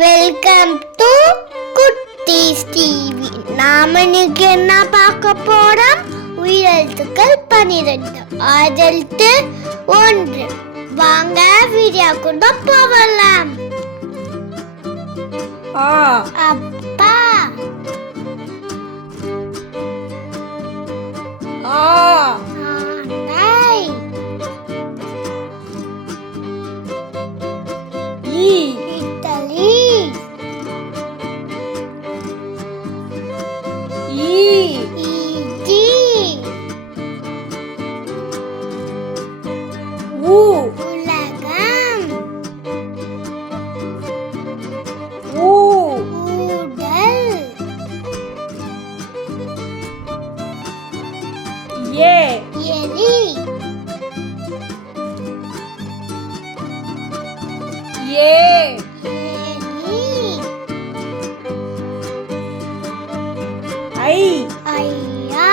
Welcome to குட்டீஸ் TV. நாம இன்னைக்கு என்ன பார்க்க போறோம்? உயிரெழுத்துக்கள் 12 அதெழுத்து 1. வாங்க வீடியோக்குள்ள போகலாம். அப்பா, ஆனை, இட்டலி, ஈட்டி, உலகம், ஊடல், எலி, ஐயா,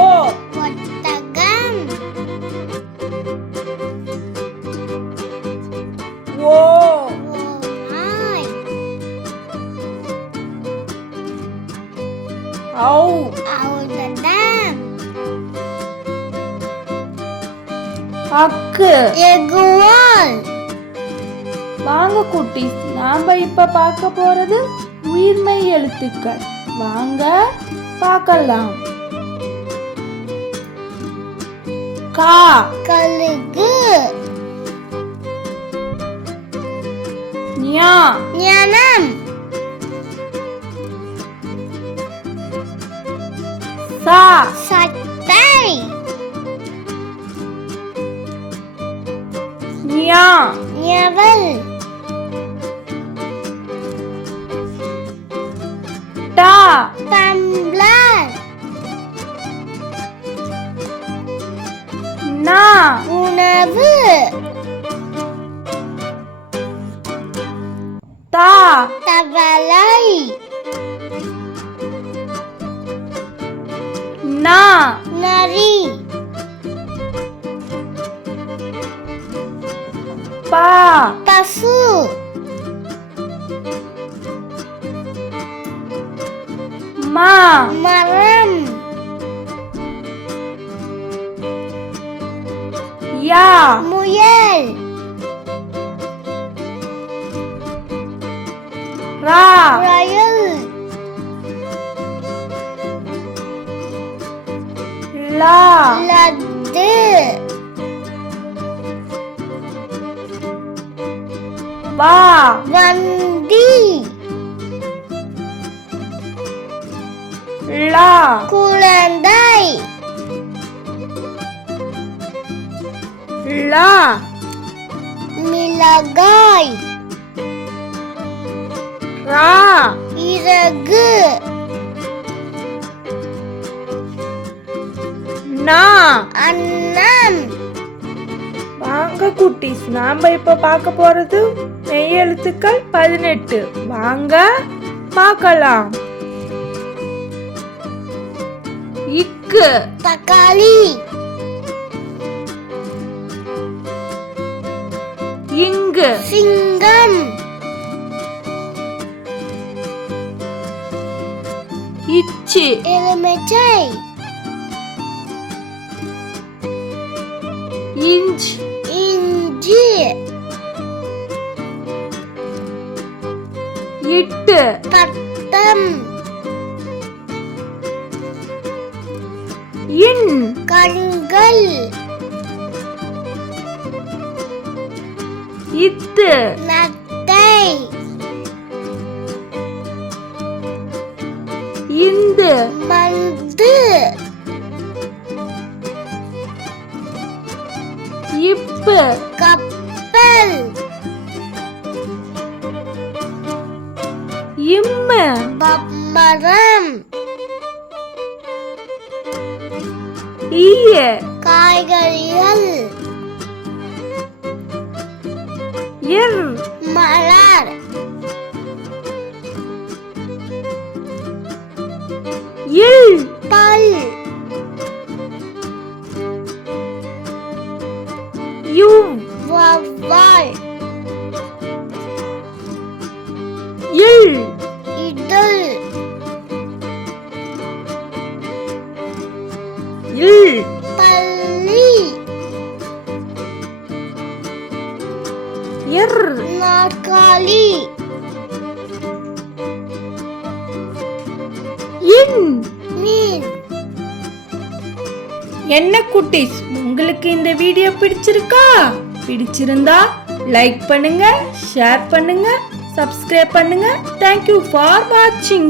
ஒட்டகம், ஓநாய், அவுதடம், அக்கு. எகுவால். வாங்க குட்டீஸ், நாம இப்ப பார்க்க போறது உயிர்மெய் எழுத்துக்கள். வாங்க பார்க்கலாம். கா, கழுகு, ஞா, ஞானம், சா, சட்டை, ஞா, ஞவல், டா, டம்ளர், நா, உணவு, தா, தவளை, நா, நரி, பா, பசு, மா, மரம், யா, முயல், ரா, ரயில், லா, லட்டு, வா, வண்டி, லா, குழந்தை, லா, மிளகாய், ரா, இறகு, நா. அன்னம். வாங்க குட்டீஸ், நாம இப்ப பார்க்க போறது மெய் எழுத்துக்கள் 18. வாங்க பார்க்கலாம். இக்கு, தக்காளி, இங்கு, சிங்கம், இச்சு, எலுமிச்சை, இஞ்ச், இஞ்சி, இட்டு, பட்டம், இன், கண்கள், இத்து, நத்தை, இந்து, மந்து, இப்பு, கப்பல், இம்மு, பம்பரம், ஈய, காய்கறிகள், இர், மலர், இல், பல், யூ, வா, வவ்வால் இல் இதழ் இல் பள்ளி இர் நாற்காலி இன் மீன் என்ன குட்டீஸ், உங்களுக்கு இந்த வீடியோ பிடிச்சிருக்கா? பிடிச்சிருந்தா லைக் பண்ணுங்க, ஷேர் பண்ணுங்க, சப்ஸ்கிரைப் பண்ணுங்க. Thank you for watching.